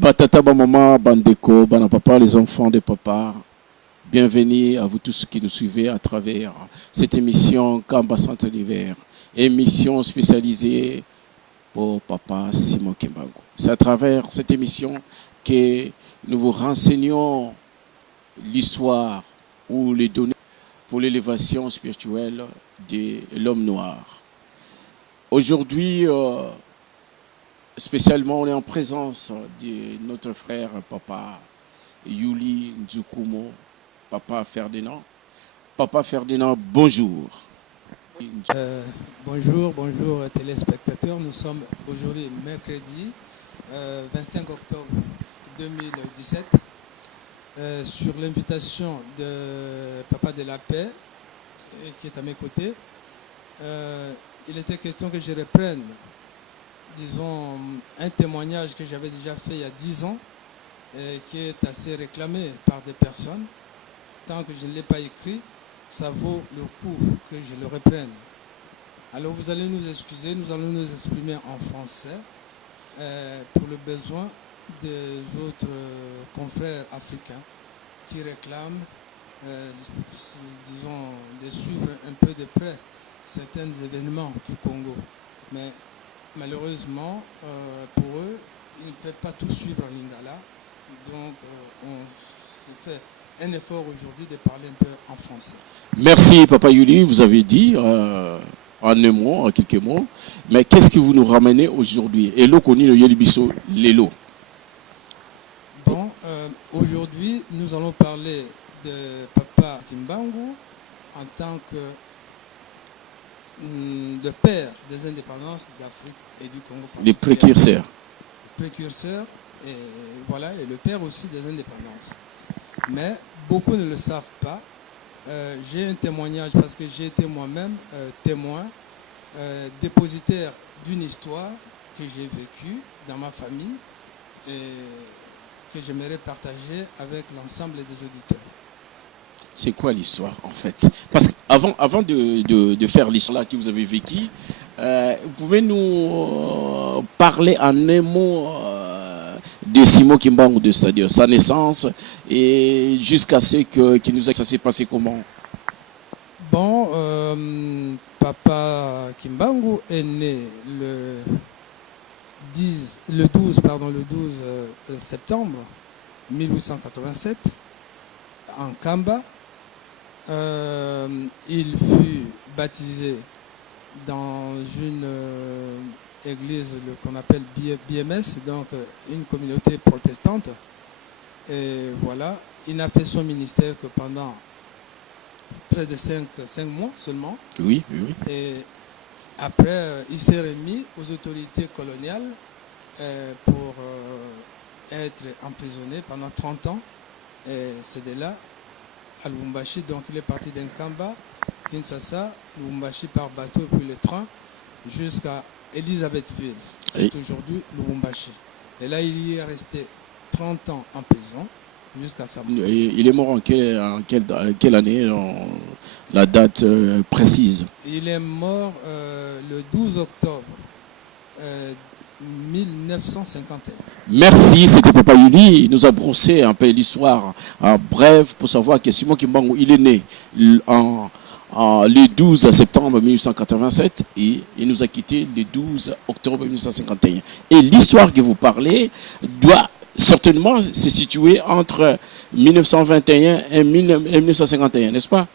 Batata, maman, bandeko, bana papa, les enfants de papa. Bienvenue à vous tous qui nous suivez à travers cette émission Kamba Centre d'hiver, émission spécialisée pour papa Simon Kimbangu. C'est à travers cette émission que nous vous renseignons l'histoire ou les données pour l'élévation spirituelle de l'homme noir. Aujourd'hui, spécialement, on est en présence de notre frère papa Yuli Nzukumo, papa Ferdinand. Papa Ferdinand, bonjour. Bonjour téléspectateurs. Nous sommes aujourd'hui mercredi 25 octobre 2017 sur l'invitation de Papa de la Paix qui est à mes côtés. Il était question que je reprenne, disons, un témoignage que j'avais déjà fait il y a 10 ans et qui est assez réclamé par des personnes. Tant que je ne l'ai pas écrit, ça vaut le coup que je le reprenne. Alors vous allez nous excuser, nous allons nous exprimer en français pour le besoin des autres confrères africains qui réclament, disons, de suivre un peu de près certains événements du Congo. Mais malheureusement, pour eux, ils ne peuvent pas tout suivre en lingala. Donc on s'est fait un effort aujourd'hui de parler un peu en français. Merci Papa Yuli, vous avez dit en un mot, en quelques mots, mais qu'est-ce que vous nous ramenez aujourd'hui? Elo koni no yelibiso lelo. Bon, aujourd'hui nous allons parler de Papa Kimbangu en tant que le père des indépendances d'Afrique et du Congo. Les précurseurs. Précurseur et voilà, et le père aussi des indépendances. Mais beaucoup ne le savent pas. J'ai un témoignage parce que j'ai été moi-même témoin, dépositaire d'une histoire que j'ai vécue dans ma famille et que j'aimerais partager avec l'ensemble des auditeurs. C'est quoi l'histoire en fait? Parce qu'avant de faire l'histoire là que vous avez vécue, vous pouvez nous parler en un mot de Simon Kimbangu, c'est-à-dire sa naissance et jusqu'à ce qu'il nous a... Ça s'est passé comment? Bon, Papa Kimbangu est né le 12 septembre 1887 en Kamba. Il fut baptisé dans une église qu'on appelle BMS, donc une communauté protestante. Et voilà, il n'a fait son ministère que pendant près de 5 mois seulement. Oui. Et après, il s'est remis aux autorités coloniales pour être emprisonné pendant 30 ans. Et c'est de là à Lubumbashi, donc il est parti d'Nkamba, Kinshasa, Lubumbashi par bateau et puis le train jusqu'à Elisabethville, c'est aujourd'hui Lubumbashi. Et là, il y est resté 30 ans en prison jusqu'à sa mort. Il est mort en quelle année, la date précise? Il est mort le 12 octobre 1951. Merci, c'était Papa Yuli. Il nous a brossé un peu l'histoire en bref pour savoir que Simon Kimbangu, il est né le 12 septembre 1887 et il nous a quitté le 12 octobre 1951. Et l'histoire que vous parlez doit certainement se situer entre 1921 et 1951, n'est-ce pas?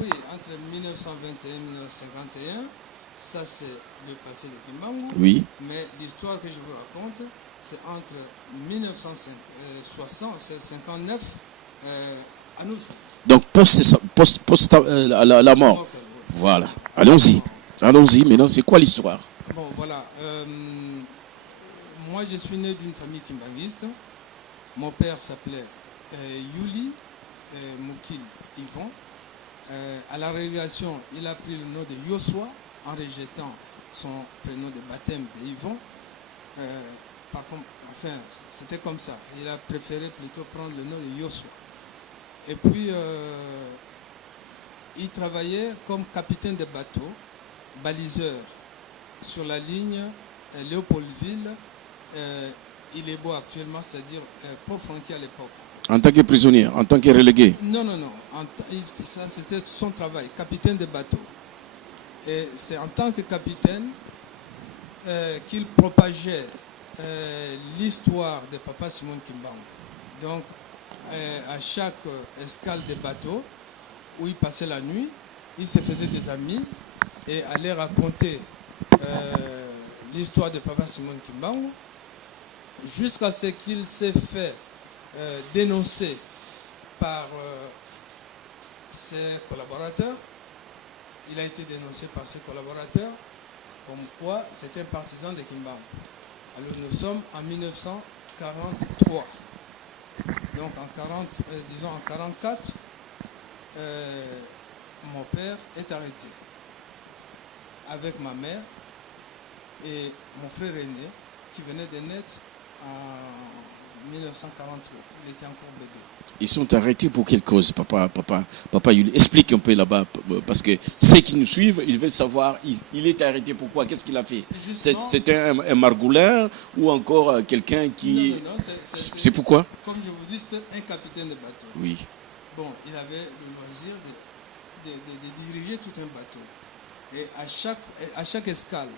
Oui, entre 1921 et 1951, ça c'est le passé de Kimbangu. Oui. Mais l'histoire que je vous raconte, c'est entre 1959 à nous. Donc post la mort. Voilà. Allons-y. Maintenant, c'est quoi l'histoire? Bon, voilà. Moi, je suis né d'une famille kimbanguiste. Mon père s'appelait Yuli Moukil Yvon. À la relégation, il a pris le nom de Yosua en rejetant son prénom de baptême de Yvon. Par contre, enfin, c'était comme ça. Il a préféré plutôt prendre le nom de Yosua. Et puis, il travaillait comme capitaine de bateau, baliseur, sur la ligne Léopoldville, il est beau actuellement, c'est-à-dire Port Franqui à l'époque. En tant que prisonnier, en tant que relégué. Non. Ça, c'était son travail, capitaine de bateau. Et c'est en tant que capitaine qu'il propageait l'histoire de Papa Simon Kimbangu. Donc, à chaque escale de bateau où il passait la nuit, il se faisait des amis et allait raconter l'histoire de Papa Simon Kimbangu jusqu'à ce qu'il s'est fait dénoncer par ses collaborateurs. Il a été dénoncé par ses collaborateurs comme quoi c'était un partisan de Kimbangu. Alors nous sommes en 1943. Donc en 1944, mon père est arrêté avec ma mère et mon frère aîné qui venait de naître en 1943. Il était encore bébé. Ils sont arrêtés pour quelle cause, papa Yuli? Explique un peu là-bas, parce que ceux qui nous suivent, ils veulent savoir, il est arrêté pourquoi, qu'est-ce qu'il a fait? C'était un margoulin ou encore quelqu'un qui... Non, c'est pourquoi? Comme je vous dis, c'était un capitaine de bateau. Oui. Bon, il avait le loisir de diriger tout un bateau. Et à chaque escale,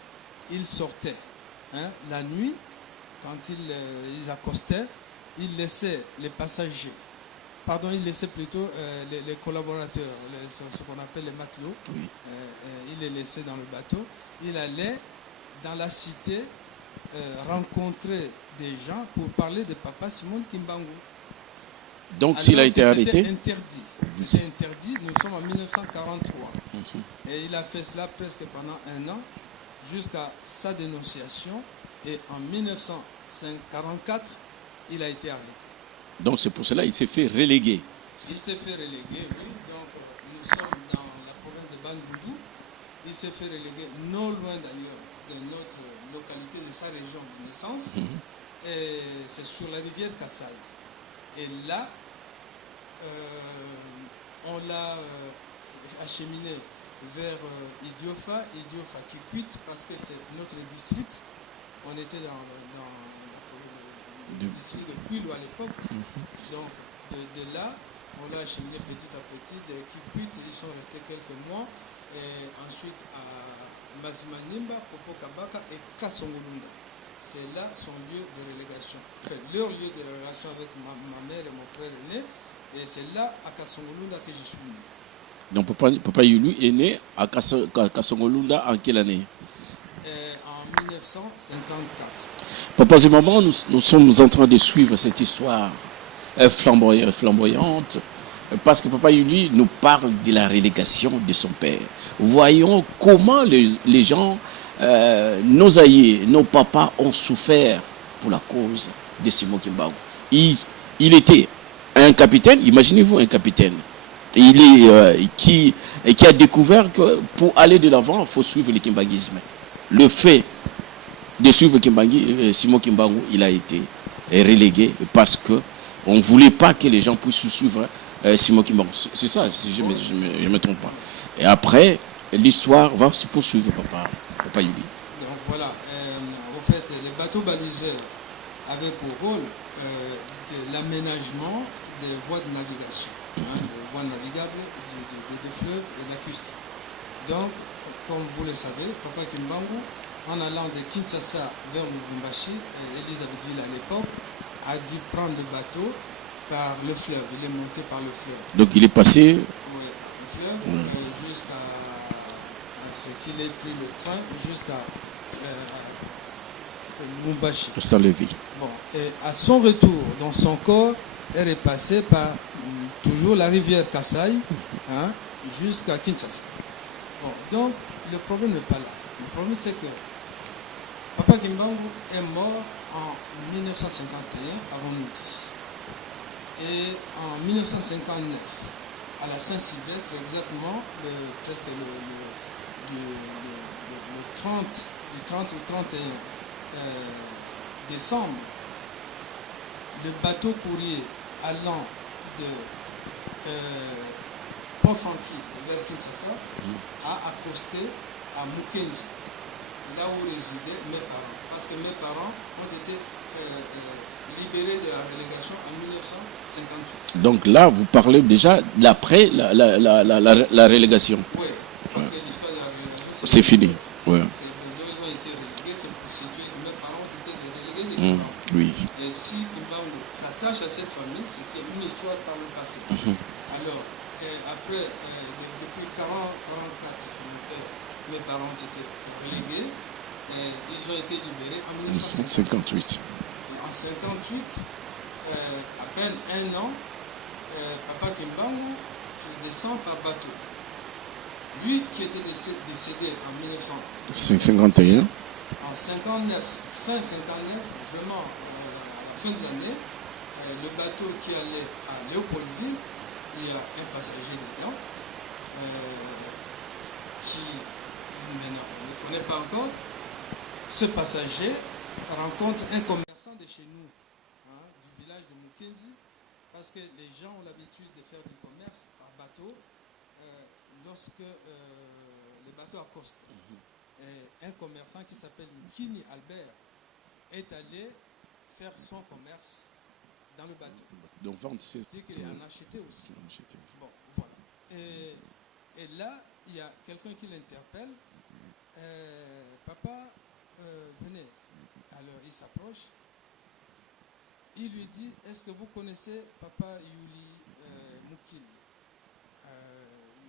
il sortait la nuit, quand ils accostaient, il laissait les passagers, il laissait plutôt les collaborateurs, ce qu'on appelle les matelots, oui. Il les laissait dans le bateau. Il allait dans la cité rencontrer des gens pour parler de Papa Simon Kimbangu. Donc s'il a été arrêté? C'était interdit. Oui. C'était interdit. Nous sommes en 1943. Et il a fait cela presque pendant un an, jusqu'à sa dénonciation. Et en 1944, il a été arrêté. Donc c'est pour cela qu'il s'est fait reléguer. Il s'est fait reléguer, oui. Donc nous sommes dans la province de Bandundu. Il s'est fait reléguer non loin d'ailleurs de notre localité, de sa région de naissance. Et c'est sur la rivière Kassai. Et là, on l'a acheminé vers Idiofa qui quitte parce que c'est notre district. On était dans le district de Kwilu à l'époque. Donc de là, on l'a acheminé petit à petit. De Kikwit, ils sont restés quelques mois. Et ensuite à Mazimanimba, Popo Kabaka et Kasongolunda. C'est là son lieu de relégation. Enfin, leur lieu de relégation avec ma mère et mon frère aîné. Et c'est là, à Kasongolunda, que je suis né. Donc Papa Yulu est né à Kasongolunda en quelle année? En 1954. Papa et maman, nous sommes en train de suivre cette histoire flamboyante, parce que Papa Yuli nous parle de la relégation de son père. Voyons comment les gens, nos aïeux, nos papas ont souffert pour la cause de Simon Kimbangu. Il était un capitaine, imaginez-vous un capitaine, qui a découvert que pour aller de l'avant, il faut suivre le kimbanguisme. Le fait de suivre Simon Kimbangu, il a été relégué parce qu'on ne voulait pas que les gens puissent suivre Simon Kimbangu. C'est ça, si je ne me trompe pas. Et après, l'histoire va se poursuivre, Papa Yuli. Donc voilà, en fait, les bateaux baliseurs avaient pour rôle l'aménagement des voies de navigation, des voies navigables des fleuves et de la coste. Donc, comme vous le savez, Papa Kimbangu, en allant de Kinshasa vers Lubumbashi, Elisabethville à l'époque, a dû prendre le bateau par le fleuve. Il est monté par le fleuve. Donc il est passé... Oui, le fleuve, jusqu'à ce qu'il ait pris le train jusqu'à Lubumbashi. Bon, et à son retour, dans son corps est repassé par toujours la rivière Kassai jusqu'à Kinshasa. Bon, donc le problème n'est pas là. Le problème c'est que Papa Kimbangu est mort en 1951 à Ronudi. Et en 1959, à la Saint-Sylvestre, exactement, presque le 30 ou 31 décembre, le bateau courrier allant de Port Franqui vers Kinshasa a accosté à Mukenzi. là où résidaient mes parents. Parce que mes parents ont été libérés de la relégation en 1958. Donc là, vous parlez déjà d'après la relégation. Oui, parce que l'histoire de la relégation, C'est fini. Ouais. Les deux ont été relégués, c'est pour situer que mes parents ont été relégués de Kimbangu. Oui. Et si Kimbangu s'attache à cette famille, c'est qu'il y a une histoire par le passé. Alors, après, depuis 1944, mes parents ont été relégués. Ils ont été libérés en 1958. En 1958, à peine un an, Papa Kimbangu descend par bateau. Lui qui était décédé en 1951. En 59, fin 59, vraiment à la fin de l'année, le bateau qui allait à Léopoldville, il y a un passager dedans qui, maintenant, on ne connaît pas encore. Ce passager rencontre un commerçant de chez nous, du village de Mukendi, parce que les gens ont l'habitude de faire du commerce par bateau lorsque les bateaux accostent. Et un commerçant qui s'appelle Nkini Albert est allé faire son commerce dans le bateau. Donc vente, c'est qu'il en achetait aussi. Bon, voilà. Et là, il y a quelqu'un qui l'interpelle. Papa, venez. Alors il s'approche. Il lui dit, est-ce que vous connaissez Papa Yuli Moukil?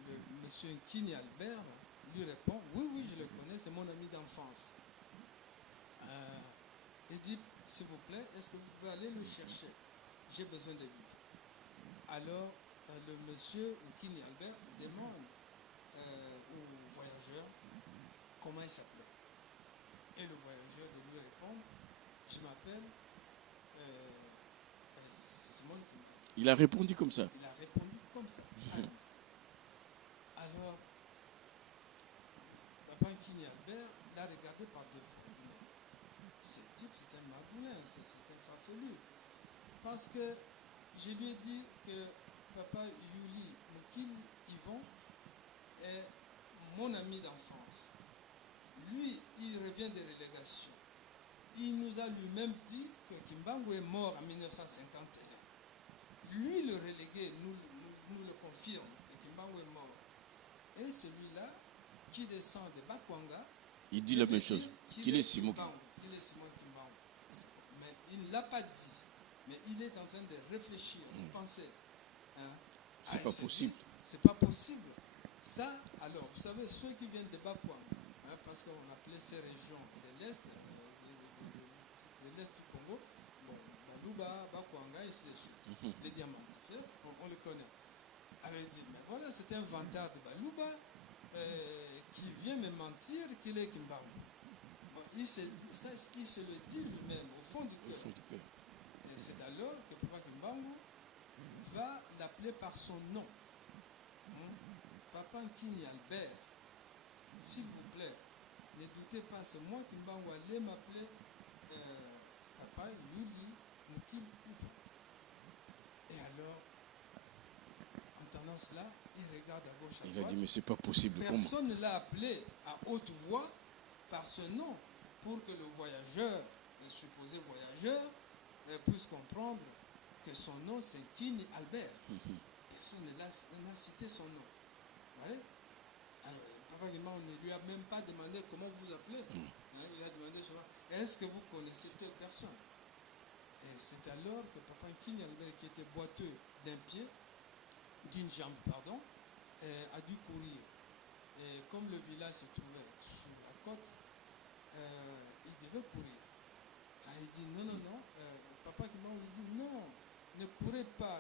Le monsieur Nkini Albert lui répond, oui, je le connais, c'est mon ami d'enfance. Il dit, s'il vous plaît, est-ce que vous pouvez aller le chercher? J'ai besoin de lui. Alors, le monsieur Nkini Albert demande au voyageur comment il s'appelait. Et le voyageur de lui répondre, je m'appelle Simon Kimbangu. Il a répondu comme ça. Il a répondu comme ça. Alors, Papa Nkini Albert l'a regardé par deux fois. Il dit, ce type, c'est un magoulin, c'est un farfelu. Parce que je lui ai dit que Papa Yuli Moukil Yvon est mon ami d'enfance. Lui, il revient de relégation. Il nous a lui-même dit que Kimbangu est mort en 1951. Lui, le relégué, nous le confirme que Kimbangu est mort. Et celui-là, qui descend de Bakwanga, il dit la même chose, qu'il est Simon Kimbangu. Il est Simon Kimbangu. Mais il ne l'a pas dit. Mais il est en train de réfléchir, de penser. C'est pas possible. C'est pas possible. Ça, alors, vous savez, ceux qui viennent de Bakwanga, parce qu'on appelait ces régions de l'Est, de l'Est du Congo, bon, Baluba, Bakwanga, et ainsi de suite. Les diamantifères, on les connaît. Alors il dit, mais voilà, c'est un vantard de Baluba qui vient me mentir qu'il est Kimbangu. Bon, il se le dit lui-même, au fond du cœur. Et c'est alors que Papa Kimbangu va l'appeler par son nom. Papa Nkini Albert, s'il vous plaît, ne doutez pas, c'est moi Kimbangu, allez m'appeler Papa Yuli Moukil Yvon. Et alors, entendant cela, il regarde à gauche, à droite. Il a dit, mais c'est pas possible. Personne ne l'a appelé à haute voix par ce nom pour que le voyageur, le supposé voyageur, puisse comprendre que son nom c'est Nkini Albert. Personne n'a cité son nom. Ouais. Alors, Papa Kimbangu ne lui a même pas demandé comment vous vous appelez. Il a demandé souvent, est-ce que vous connaissez telle personne? Et c'est alors que Papa Nkini Albert, qui était boiteux d'un pied, d'une jambe, pardon, a dû courir. Et comme le village se trouvait sur la côte, il devait courir. Il dit non. Papa Kimbangu lui dit non, ne courez pas.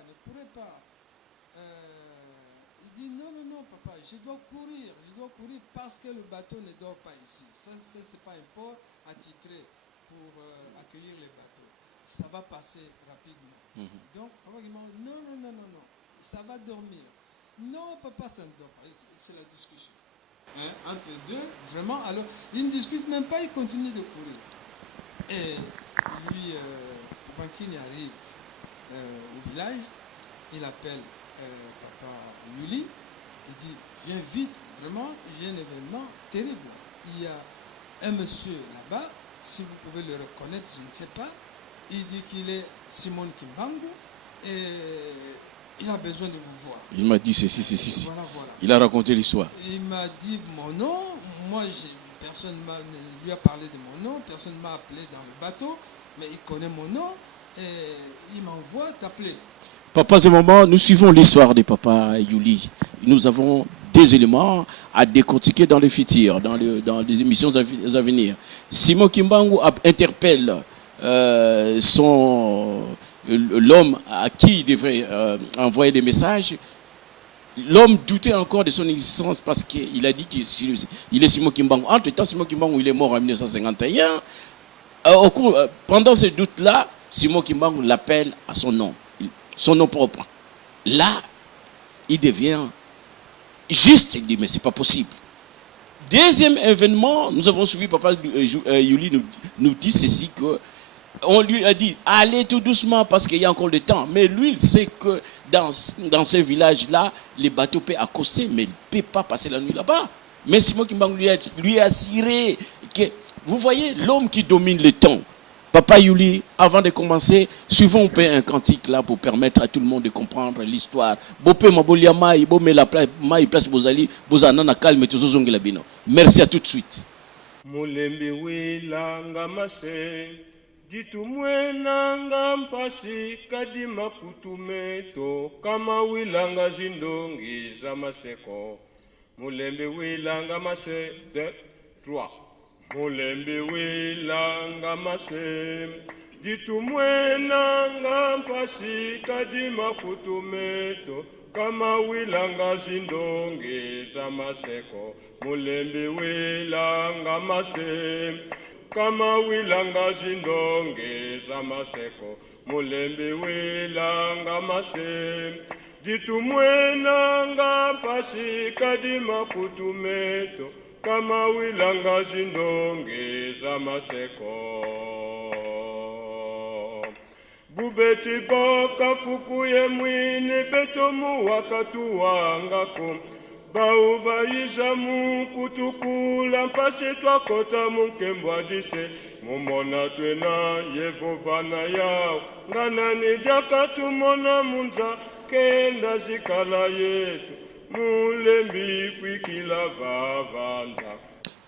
Il dit non, papa, je dois courir parce que le bateau ne dort pas ici. Ça, c'est pas un port attitré pour accueillir les bateaux. Ça va passer rapidement. Donc, Papa Kimbangu dit non, ça va dormir. Non, papa, ça ne dort pas. C'est la discussion. Entre les deux, vraiment, alors, ils ne discutent même pas, ils continuent de courir. Et lui, Papa Nkini arrive au village, il appelle Papa Yuli, il dit, viens vite, vraiment, j'ai un événement terrible. Il y a un monsieur là-bas, si vous pouvez le reconnaître, je ne sais pas, il dit qu'il est Simon Kimbangu et il a besoin de vous voir. Il m'a dit ceci. Voilà, voilà. Il a raconté l'histoire. Il m'a dit mon nom, moi personne ne lui a parlé de mon nom, personne ne m'a appelé dans le bateau, mais il connaît mon nom et il m'envoie t'appeler. Papa, ce moment, nous suivons l'histoire de Papa Yuli. Nous avons des éléments à décortiquer dans le futur, dans les émissions à venir. Simon Kimbangu interpelle l'homme à qui il devait envoyer des messages. L'homme doutait encore de son existence parce qu'il a dit qu'il est Simon Kimbangu. Entre-temps, Simon Kimbangu il est mort en 1951. Pendant ce doute-là, Simon Kimbangu l'appelle à son nom propre. Là, il devient juste, il dit mais c'est pas possible. Deuxième événement, nous avons suivi, Papa Yuli nous dit ceci, que on lui a dit allez tout doucement parce qu'il y a encore le temps. Mais lui, il sait que dans ces villages-là, les bateaux peuvent accoster, mais il ne peut pas passer la nuit là-bas. Mais Simon Kimbangu lui a assuré que, vous voyez, l'homme qui domine le temps. Papa Yuli, avant de commencer, suivons un cantique là pour permettre à tout le monde de comprendre l'histoire. Merci, à tout de suite. Ditumwenanga mpasi kadima kutumeto kama wilanga zindongi za maseko. Mulembe wilanga mase 2, 3. Mulembe wilanga mase. Ditumwenanga mpasi kadima kutumeto kama wilanga zindongi za maseko. Mulembe wilanga mase. Kama wilanga zindonge za maseko, mulembe wilanga mase. Ditumwenanga pasi kadima kutumeto, kama wilanga zindonge za maseko. Bubeti boka fukuye mwini betomu wakatu wangako. Baubayiza mukutukula mpasi twakota munkembwa dise. Mumona twena yevovana yao. Ngana nijaka tumona munza kenda zikala yetu. Mulembi kwikila vavanza.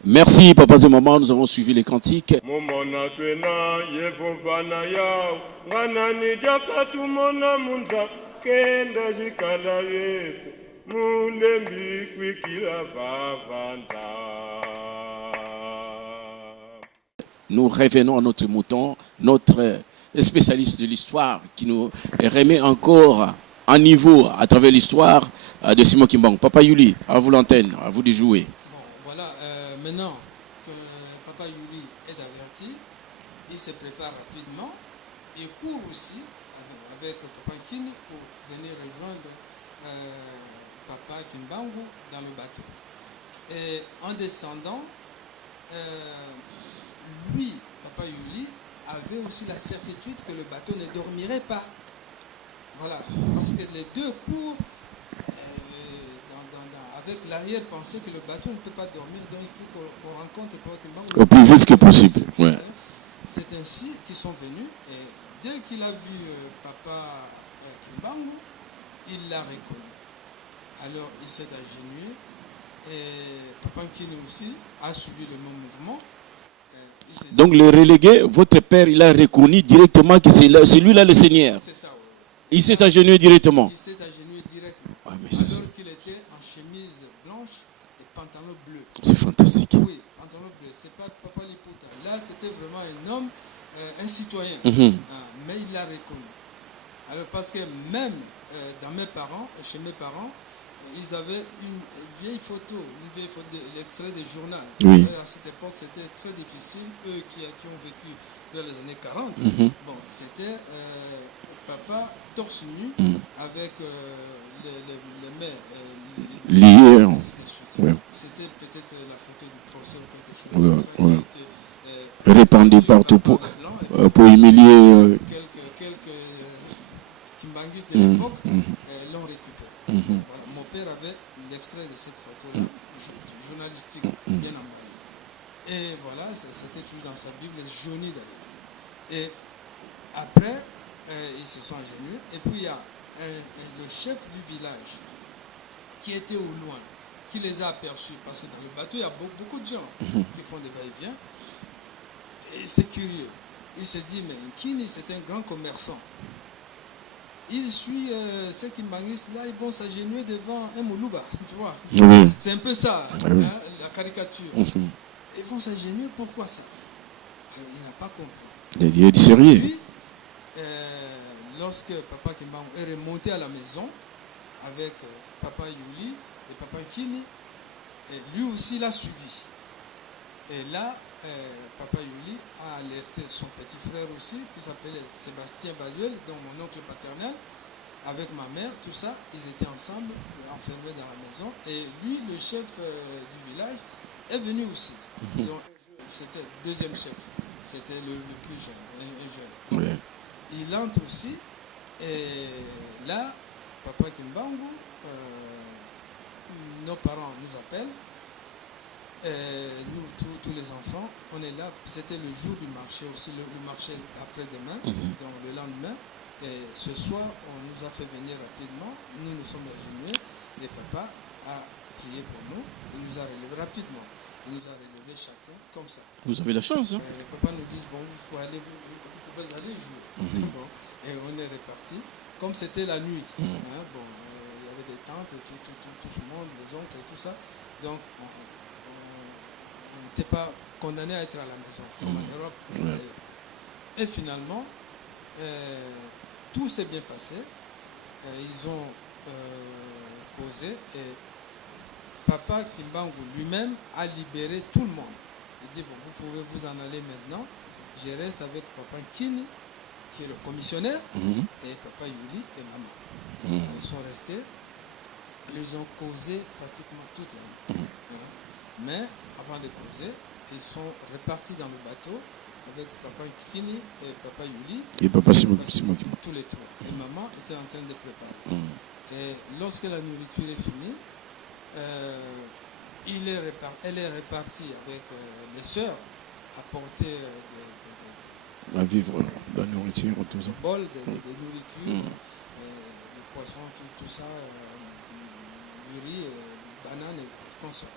Merci papa et maman, nous avons suivi les cantiques. Mumona twena yevovana yao. Ngana nijaka tumona munza kenda zikala yetu. Nous revenons à notre mouton, notre spécialiste de l'histoire qui nous remet encore à niveau à travers l'histoire de Simon Kimbangu. Papa Yuli, à vous l'antenne, à vous de jouer. Bon, voilà, maintenant que Papa Yuli est averti, il se prépare rapidement et court aussi avec Papa Kini pour venir rejoindre Papa Kimbangu dans le bateau. Et en descendant, lui, Papa Yuli, avait aussi la certitude que le bateau ne dormirait pas. Voilà, parce que les deux courent avec l'arrière-pensée que le bateau ne peut pas dormir, donc il faut qu'on rencontre Papa Kimbangu. Au plus vite que possible. Ouais. C'est ainsi qu'ils sont venus et dès qu'il a vu Papa Kimbangu, il l'a reconnu. Alors il s'est agenouillé et Papa Kini aussi a suivi le même mouvement. Donc le relégué, votre père, il a reconnu directement que c'est lui-là le Seigneur. C'est ça, oui. Il s'est agenouillé directement. Il s'est agenouillé directement. Ouais, mais ça, alors qu'il était en chemise blanche et pantalon bleu. C'est fantastique. Oui, pantalon bleu. C'est pas Papa Liputa. Là, c'était vraiment un homme, un citoyen. Mais il l'a reconnu. Alors parce que même chez mes parents, ils avaient une vieille photo de l'extrait du journal. Oui. À cette époque, c'était très difficile. Eux qui ont vécu vers les années 40, bon, c'était papa torse nu avec les mains liées. Ouais. C'était peut-être la photo du professeur ou quelque chose Ouais, comme ça. Ouais. Répandu partout pour humilier. Quelques Kimbanguistes de l'époque l'ont récupéré. Voilà, mon père avait l'extrait de cette photo-là, journalistique, bien emballé. Et voilà, c'était tout dans sa Bible, jauni d'ailleurs. Et après, ils se sont agenouillés. Et puis il y a le chef du village qui était au loin, qui les a aperçus. Parce que dans le bateau, il y a beaucoup de gens qui font des va-et-vient. Et c'est curieux. Il se dit, mais Kini, c'est un grand commerçant. Il suit ceux qui manguissent là, ils vont s'agenouiller devant un Moulouba, tu vois. Oui. C'est un peu ça, Oui. la caricature. Ils vont s'agenouiller, pourquoi ça? Alors, il n'a pas compris. Il est sérieux. Puis, lorsque Papa Kimbangu est remonté à la maison avec Papa Yuli et Papa Kini, et lui aussi l'a suivi. Et là, Papa Yuli a alerté son petit frère aussi, qui s'appelait Sébastien Baduel, donc mon oncle paternel, avec ma mère, tout ça, ils étaient ensemble, enfermés dans la maison. Et lui, le chef du village, est venu aussi. Donc, c'était le deuxième chef, c'était le plus jeune, un jeune. Oui. Il entre aussi, et là, Papa Kimbangu, nos parents nous appellent. Nous, tous les enfants, on est là. C'était le jour du marché aussi, le marché après-demain, donc le lendemain. Et ce soir, on nous a fait venir rapidement. Nous nous sommes agenouillés et papa a prié pour nous. Il nous a relevés rapidement. Il nous a relevés chacun comme ça. Vous avez la chance, hein? Les papas nous disent, bon, vous pouvez aller jouer. Bon, et on est reparti. Comme c'était la nuit, bon, il y avait des tantes, et tout le monde, les oncles et tout ça. Donc, on n'était pas condamné à être à la maison, comme en Europe. Et finalement, tout s'est bien passé. Ils ont causé et Papa Kimbangu lui-même a libéré tout le monde. Il dit, bon, vous pouvez vous en aller maintenant. Je reste avec Papa Kini, qui est le commissionnaire, et Papa Yuli et Maman. Ils sont restés. Ils ont causé pratiquement toute la nuit. Mais avant de causer, ils sont repartis dans le bateau avec Papa Kini et Papa Yuli. Et Papa Simon. Tous les trois. Et Maman était en train de préparer. Et lorsque la nourriture est finie, elle est repartie avec les sœurs apporter À vivre la nourriture, tout ça. des bols de nourriture, des poissons, tout ça, du riz, bananes et consorts.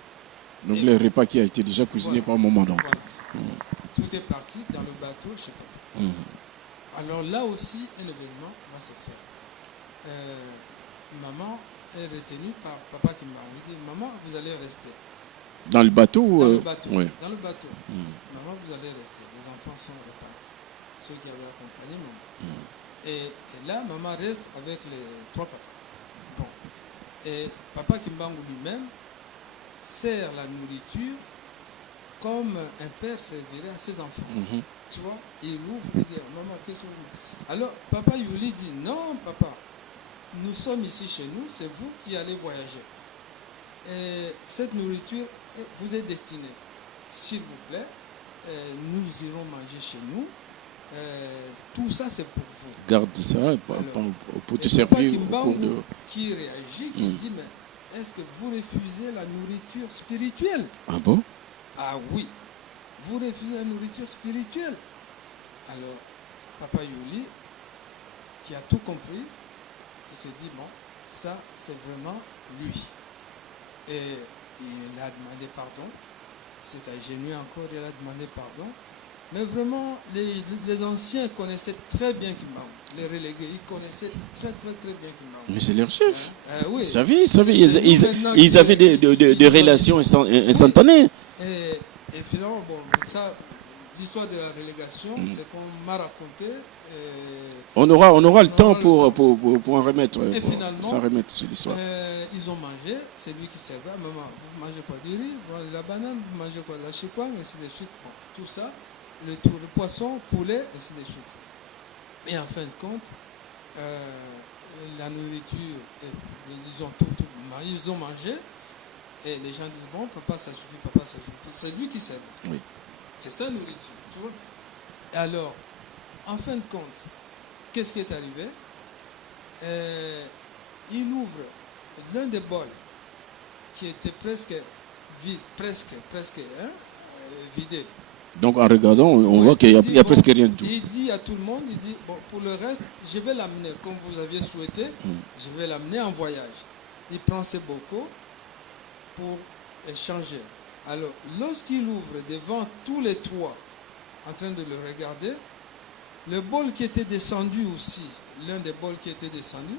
Donc le repas qui a été déjà cuisiné par maman. Donc. Voilà. Tout est parti dans le bateau chez Papa. Alors là aussi, un événement va se faire. Maman est retenue par Papa qui m'a dit, maman, vous allez rester. Dans le bateau Dans le bateau. Oui. Dans le bateau. Maman, vous allez rester. Les enfants sont repartis. Ceux qui avaient accompagné maman. Et là, maman reste avec les trois papas. Bon. Et Papa Kimbangu lui-même sert la nourriture comme un père servirait à ses enfants. Tu vois, il ouvre et dit, maman, qu'est-ce que vous... Alors, Papa Yuli dit, non, papa, nous sommes ici chez nous, c'est vous qui allez voyager. Et cette nourriture vous est destinée. S'il vous plaît, nous irons manger chez nous. Tout ça, c'est pour vous. Garde ça pour te servir au cours de... Qui réagit, qui dit, mais est-ce que vous refusez la nourriture spirituelle? Ah bon? Ah oui, vous refusez la nourriture spirituelle. Alors, Papa Yuli, qui a tout compris, il s'est dit, bon, ça, c'est vraiment lui. Et il a demandé pardon. C'est agenouillé encore, il a demandé pardon. Mais vraiment, les anciens connaissaient très bien Kimbangu. Les relégués, ils connaissaient très bien Kimbangu. Mais c'est leur chef. Oui. Ils savaient, ils avaient des relations instantanées. Et finalement, bon, ça, l'histoire de la relégation, c'est qu'on m'a raconté. On aura le temps pour en remettre, et finalement, s'en remettre sur l'histoire. Ils ont mangé, c'est lui qui servait. Maman, vous mangez quoi du riz, de la banane, vous mangez quoi de la chikwang, et ainsi de suite. Bon, tout ça, le poisson, poulet, et ainsi de suite. Et en fin de compte, la nourriture, ils ont mangé. Et les gens disent, bon, papa, ça suffit, papa, ça suffit. C'est lui qui sert. Oui. C'est sa nourriture, tu vois. Et alors, en fin de compte, qu'est-ce qui est arrivé? Il ouvre l'un des bols qui était presque vide, presque, hein, vidé. Donc en regardant, on voit qu'il n'y a presque rien du tout. Il dit à tout le monde, il dit, bon, pour le reste, je vais l'amener, comme vous aviez souhaité, je vais l'amener en voyage. Il prend ses bocaux pour échanger. Alors, lorsqu'il ouvre devant tous les trois, en train de le regarder, le bol qui était descendu aussi, l'un des bols qui était descendu,